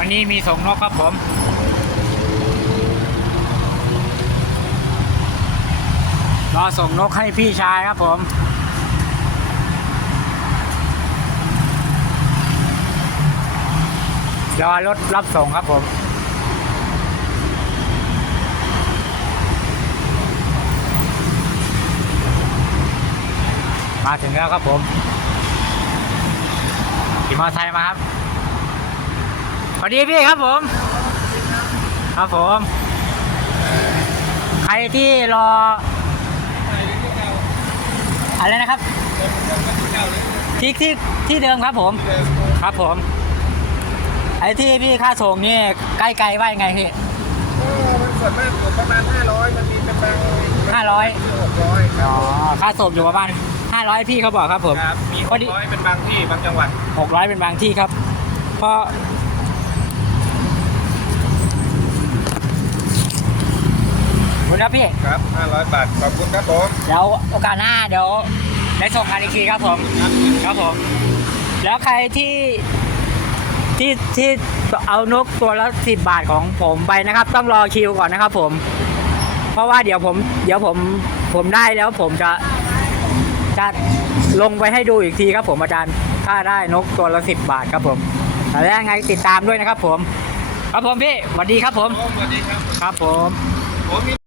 วันนี้มีส่งนกครับผมรอส่งนกให้พี่ชายครับผมรอรถรับส่งครับผม มาถึงแล้วครับผมขี่มอเตอร์ไซค์มาครับ สวัสดีพี่ครับผม ครับผม ใครที่รอ อะไรนะครับ ที่ที่ที่เดิมครับผม ครับผม ไอ้ที่พี่ค่าส่งนี่ใกล้ไกลว่ายังไงพี่ก็มันส่วนมากอยู่ประมาณ500มันมีเป็นบางห้าร้อยที่600อ๋อค่าส่งอยู่ประมาณห้าร้อยพี่เขาบอกครับผมครับมีพอดี600เป็นบางที่บางจังหวัดหกร้อยเป็นบางที่ครับ เพราะขอบ คุณครับพี่ ครับ500 บาท ขอบคุณครับผมเดี๋ยวโอกาสหน้าเดี๋ยวได้ส่งงานอีกทีครับผม ครับผม แล้วใครที่ที่ที่เอานกตัวละสิบบาทของผมไปนะครับ ต้องรอคิวก่อนนะครับผม เพราะว่าเดี๋ยวผม เดี๋ยวผมผมได้แล้วผมจะจะลงไปให้ดูอีกทีครับผมอาจารย์ ถ้าได้นกตัวละสิบบาทครับผมแต่แล้วยังไงติดตามด้วยนะครับผม ครับผมพี่สวัสดีครับผม สวัสดีครับ ครับผมผมมี